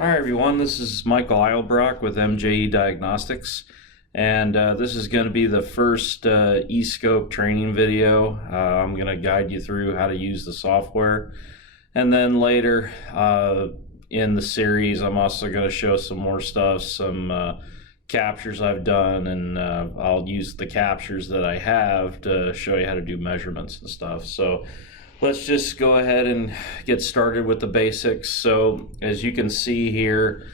Hi everyone, this is Michael Eilbrock with MJE Diagnostics, and this is going to be the first Escope training video. I'm going to guide you through how to use the software, and then later in the series I'm also going to show some more stuff, some captures I've done, and I'll use the captures that I have to show you how to do measurements and stuff. So let's just go ahead and get started with the basics. So as you can see here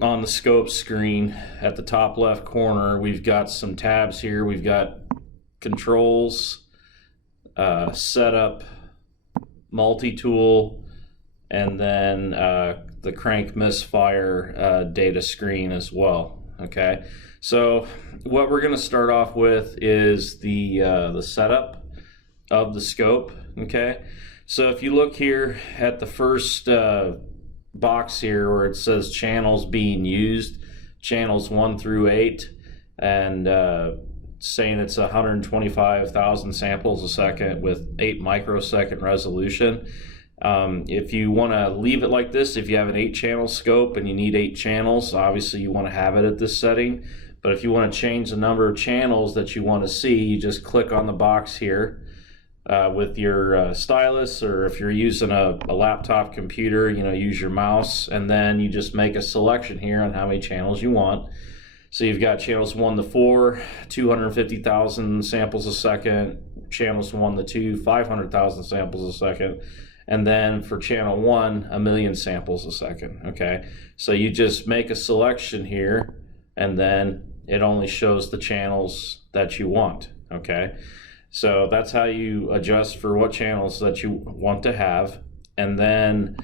on the scope screen at the top left corner, we've got some tabs here. We've got controls, setup, multi-tool, and then the crank misfire data screen as well. Okay, so what we're going to start off with is the setup of the scope. Okay, so if you look here at the first box here where it says channels being used, channels 1 through 8, and saying it's 125,000 samples a second with 8 microsecond resolution. If you want to leave it like this, if you have an 8-channel scope and you need 8 channels, obviously you want to have it at this setting. But if you want to change the number of channels that you want to see, you just click on the box here with your stylus, or if you're using a laptop computer, use your mouse, and then you just make a selection here on how many channels you want. So you've got channels 1 to 4, 250,000 samples a second, channels 1 to 2, 500,000 samples a second, and then for channel 1, 1,000,000 samples a second. Okay, so you just make a selection here, and then it only shows the channels that you want. Okay, so that's how you adjust for what channels that you want to have. And then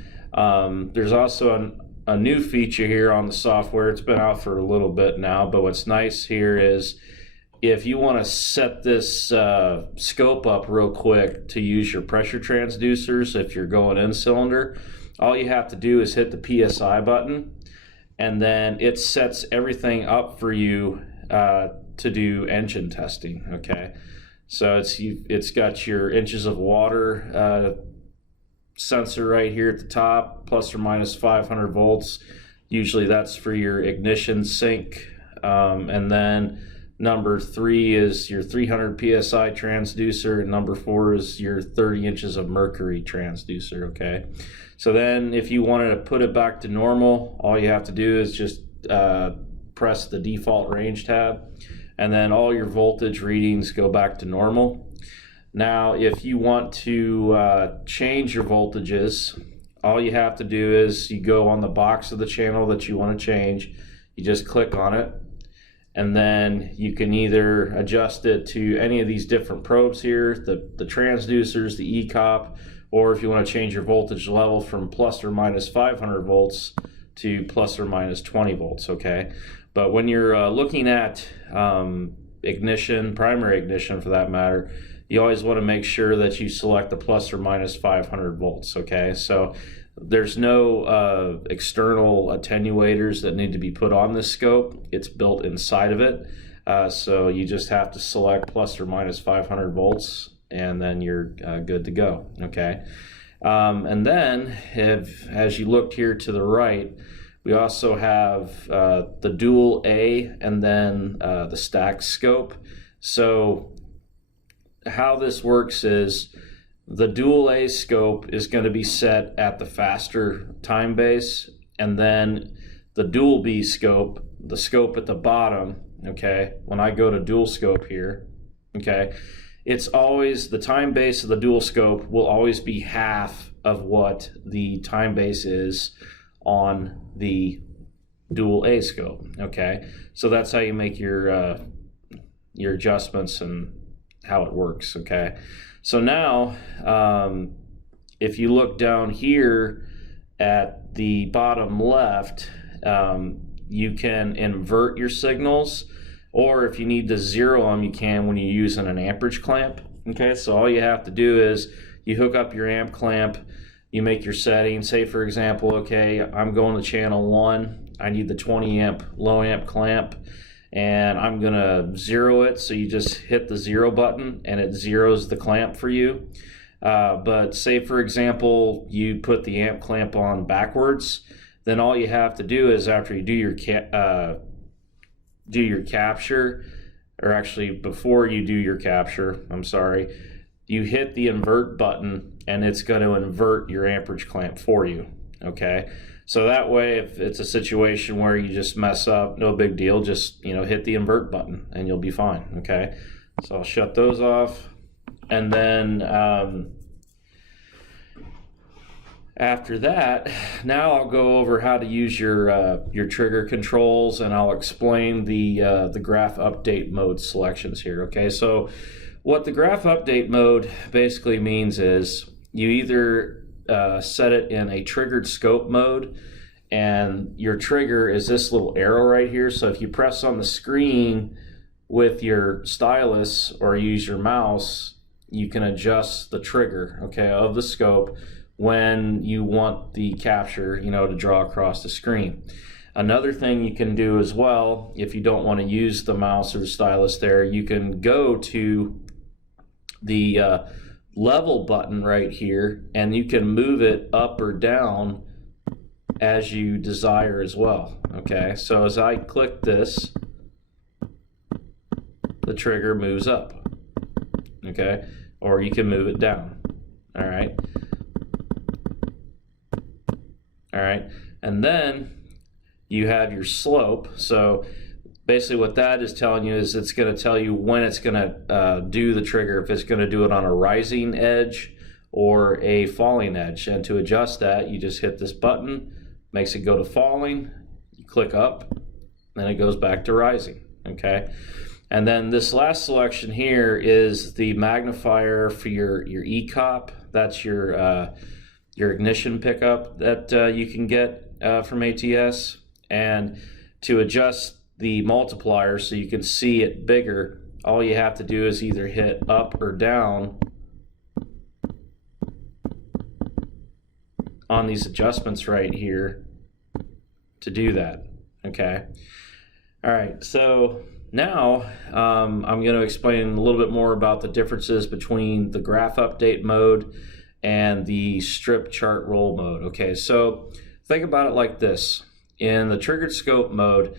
there's also a new feature here on the software. It's been out for a little bit now, but what's nice here is if you want to set this scope up real quick to use your pressure transducers, if you're going in cylinder, all you have to do is hit the PSI button, and then it sets everything up for you to do engine testing. Okay, so it's got your inches of water sensor right here at the top, plus or minus 500 volts. Usually that's for your ignition sync. And then number 3 is your 300 PSI transducer, and number 4 is your 30 inches of mercury transducer. Okay, so then if you wanted to put it back to normal, all you have to do is just press the default range tab, and then all your voltage readings go back to normal. Now if you want to change your voltages, all you have to do is you go on the box of the channel that you want to change, you just click on it, and then you can either adjust it to any of these different probes here, the transducers, the ECOP, or if you want to change your voltage level from plus or minus 500 volts to plus or minus 20 volts. Okay, but when you're looking at ignition, primary ignition for that matter, you always want to make sure that you select the plus or minus 500 volts. Okay, so there's no external attenuators that need to be put on this scope. It's built inside of it. So you just have to select plus or minus 500 volts, and then you're good to go. Okay, and then as you looked here to the right, we also have the dual A and then the stack scope. So how this works is the dual A scope is going to be set at the faster time base, and then the dual B scope, the scope at the bottom, okay, when I go to dual scope here, okay, it's always the time base of the dual scope will always be half of what the time base is on the dual A scope. Okay, so that's how you make your adjustments and how it works. Okay, so now if you look down here at the bottom left, you can invert your signals, or if you need to zero them, you can when you're using an amperage clamp. Okay, so all you have to do is you hook up your amp clamp, you make your setting. Say for example, okay, I'm going to channel 1, I need the 20 amp low amp clamp, and I'm gonna zero it. So you just hit the 0 button and it zeroes the clamp for you. But say for example you put the amp clamp on backwards, then all you have to do is after you do your capture, or actually before you do your capture, I'm sorry, you hit the invert button and it's going to invert your amperage clamp for you, okay? So that way, if it's a situation where you just mess up, no big deal, just, you know, hit the invert button and you'll be fine, okay? So I'll shut those off, and then after that, now I'll go over how to use your trigger controls, and I'll explain the graph update mode selections here, okay? So what the graph update mode basically means is you either set it in a triggered scope mode, and your trigger is this little arrow right here. So if you press on the screen with your stylus or use your mouse, you can adjust the trigger, okay, of the scope when you want the capture, you know, to draw across the screen. Another thing you can do as well, if you don't want to use the mouse or the stylus there, you can go to the level button right here, and you can move it up or down as you desire as well, okay? So as I click this, the trigger moves up, okay? Or you can move it down, all right? All right, and then you have your slope. So basically what that is telling you is it's going to tell you when it's going to do the trigger, if it's going to do it on a rising edge or a falling edge. And to adjust that, you just hit this button, makes it go to falling, you click up, then it goes back to rising, okay? And then this last selection here is the magnifier for your ECOP. That's your ignition pickup that you can get from ATS. And to adjust the multiplier so you can see it bigger, all you have to do is either hit up or down on these adjustments right here to do that, okay? All right, so now I'm going to explain a little bit more about the differences between the graph update mode and the strip chart roll mode, okay? So think about it like this. In the triggered scope mode,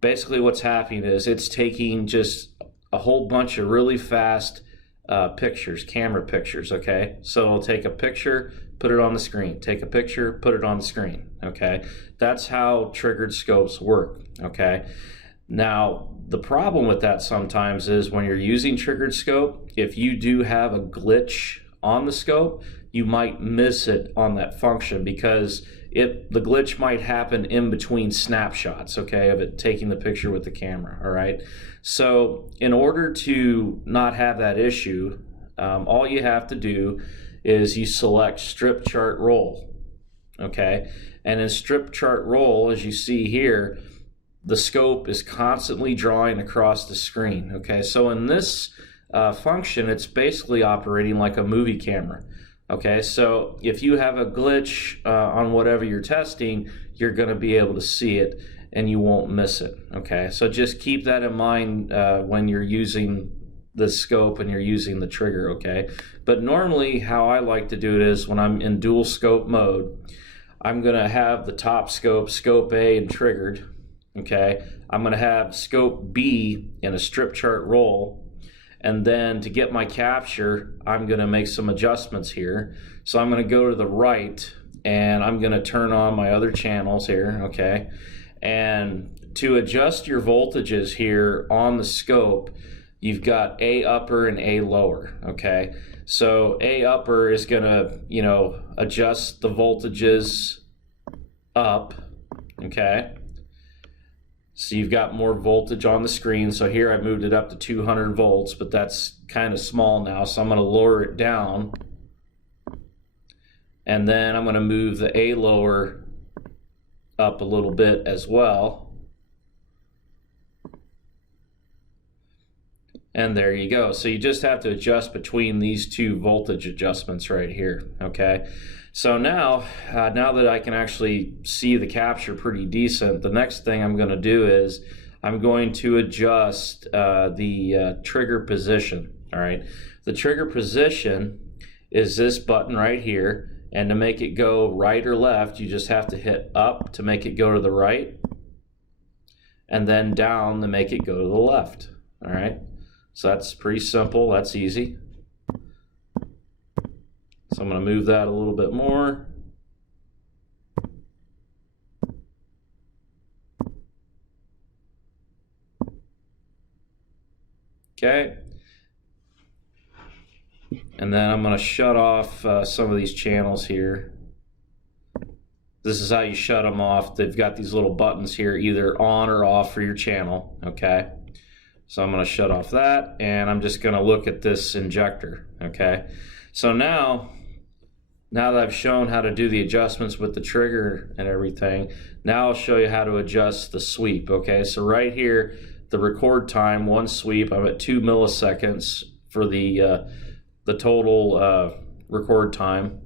basically what's happening is it's taking just a whole bunch of really fast pictures, camera pictures, okay? So it'll take a picture, put it on the screen, take a picture, put it on the screen, okay? That's how triggered scopes work, okay? Now, the problem with that sometimes is when you're using triggered scope, if you do have a glitch on the scope, you might miss it on that function because the glitch might happen in between snapshots, okay, of it taking the picture with the camera, all right? So in order to not have that issue, all you have to do is you select strip chart roll, okay? And in strip chart roll, as you see here, the scope is constantly drawing across the screen, okay? So in this function, it's basically operating like a movie camera. Okay, so if you have a glitch on whatever you're testing, you're going to be able to see it and you won't miss it. Okay, so just keep that in mind when you're using the scope and you're using the trigger, okay? But normally how I like to do it is when I'm in dual scope mode, I'm going to have the top scope, scope A, and triggered, okay? I'm going to have scope B in a strip chart roll. And then to get my capture, I'm going to make some adjustments here. So I'm going to go to the right and I'm going to turn on my other channels here, okay? And to adjust your voltages here on the scope, you've got A upper and A lower, okay? So A upper is going to, you know, adjust the voltages up, okay? So you've got more voltage on the screen. So here I moved it up to 200 volts, but that's kind of small now. So I'm going to lower it down. And then I'm going to move the A lower up a little bit as well. And there you go. So you just have to adjust between these two voltage adjustments right here, okay? So now that I can actually see the capture pretty decent, the next thing I'm going to do is I'm going to adjust the trigger position, all right? The trigger position is this button right here, And to make it go right or left, you just have to hit up to make it go to the right, and then down to make it go to the left. All right, so that's pretty simple, that's easy. So I'm going to move that a little bit more. Okay. And then I'm going to shut off some of these channels here. This is how you shut them off. They've got these little buttons here, either on or off for your channel. Okay. So I'm going to shut off that, and I'm just going to look at this injector. Okay. So now that I've shown how to do the adjustments with the trigger and everything, now I'll show you how to adjust the sweep. Okay. So right here, the record time, one sweep, I'm at 2 milliseconds for the total record time,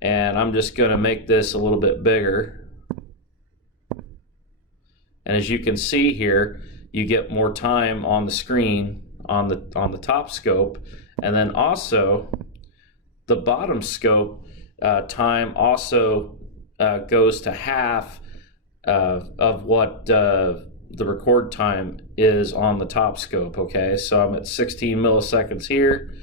and I'm just going to make this a little bit bigger. And as you can see here, you get more time on the screen on the top scope, and then also the bottom scope time also goes to half of what the record time is on the top scope. Okay, so I'm at 16 milliseconds here,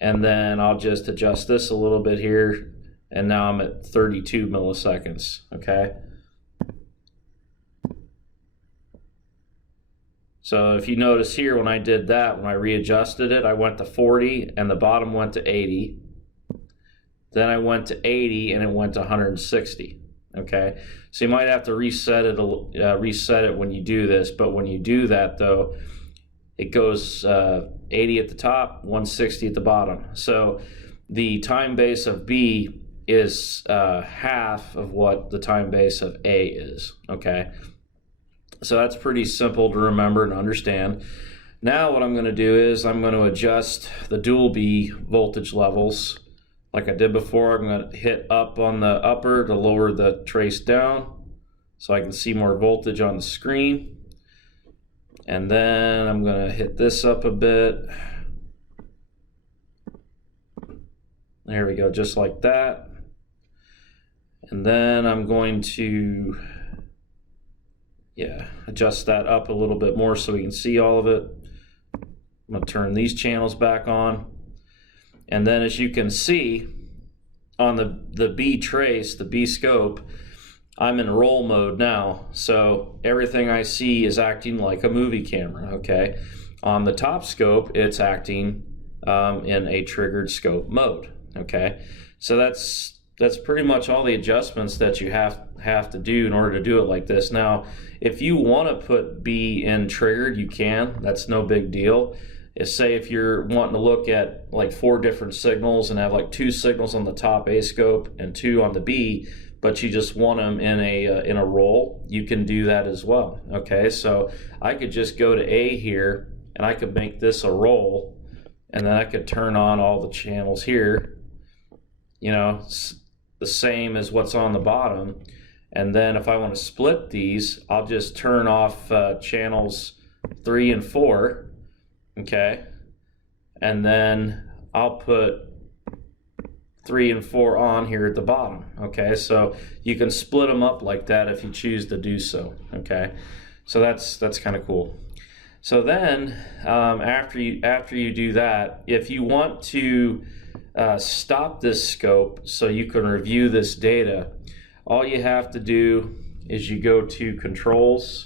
and then I'll just adjust this a little bit here, and now I'm at 32 milliseconds. Okay, so if you notice here, when I did that, when I readjusted it, I went to 40 and the bottom went to 80. Then I went to 80 and it went to 160. Okay, so you might have to reset it when you do this, but when you do that though, it goes 80 at the top, 160 at the bottom. So the time base of B is half of what the time base of A is. Okay, so that's pretty simple to remember and understand. Now what I'm going to do is I'm going to adjust the dual B voltage levels. Like I did before, I'm going to hit up on the upper to lower the trace down so I can see more voltage on the screen. And then I'm going to hit this up a bit. There we go, just like that. And then I'm going to adjust that up a little bit more so we can see all of it. I'm going to turn these channels back on. And then as you can see on the B trace, the B scope, I'm in roll mode now. So everything I see is acting like a movie camera, okay? On the top scope, it's acting in a triggered scope mode, okay? So that's pretty much all the adjustments that you have to do in order to do it like this. Now, if you want to put B in triggered, you can. That's no big deal. Say if you're wanting to look at like 4 different signals and have like 2 signals on the top A scope and 2 on the B, but you just want them in a roll, you can do that as well. Okay, so I could just go to A here and I could make this a roll, and then I could turn on all the channels here, you know, the same as what's on the bottom. And then if I want to split these, I'll just turn off channels 3 and 4. Okay, and then I'll put 3 and 4 on here at the bottom. Okay, so you can split them up like that if you choose to do so. Okay, so that's kind of cool. So then after you do that, if you want to stop this scope so you can review this data, all you have to do is you go to Controls.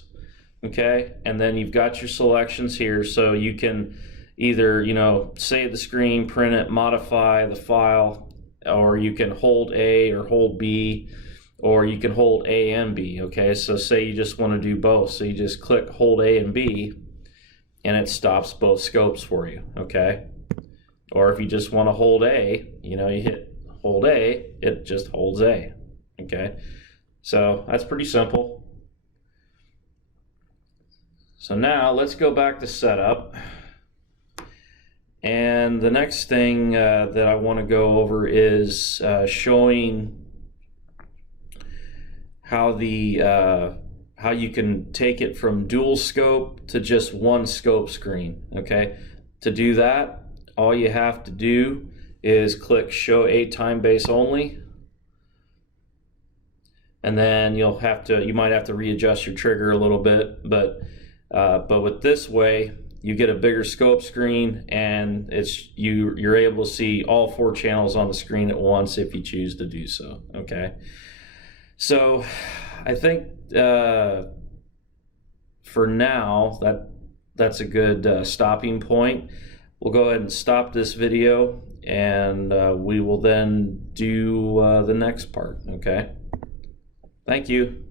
Okay, and then you've got your selections here, so you can either, you know, save the screen, print it, modify the file, or you can hold A or hold B, or you can hold A and B. Okay, so say you just want to do both, so you just click hold A and B, and it stops both scopes for you. Okay, or if you just want to hold A, you know, you hit hold A, it just holds A. Okay, so that's pretty simple. So now let's go back to setup, and the next thing that I want to go over is showing how you can take it from dual scope to just one scope screen. Okay, to do that, all you have to do is click Show A Time Base Only, and then you might have to readjust your trigger a little bit, but with this way you get a bigger scope screen, and you're able to see all 4 channels on the screen at once if you choose to do so. Okay, so I think for now that's a good stopping point. We'll go ahead and stop this video, and we will then do the next part. Okay, thank you.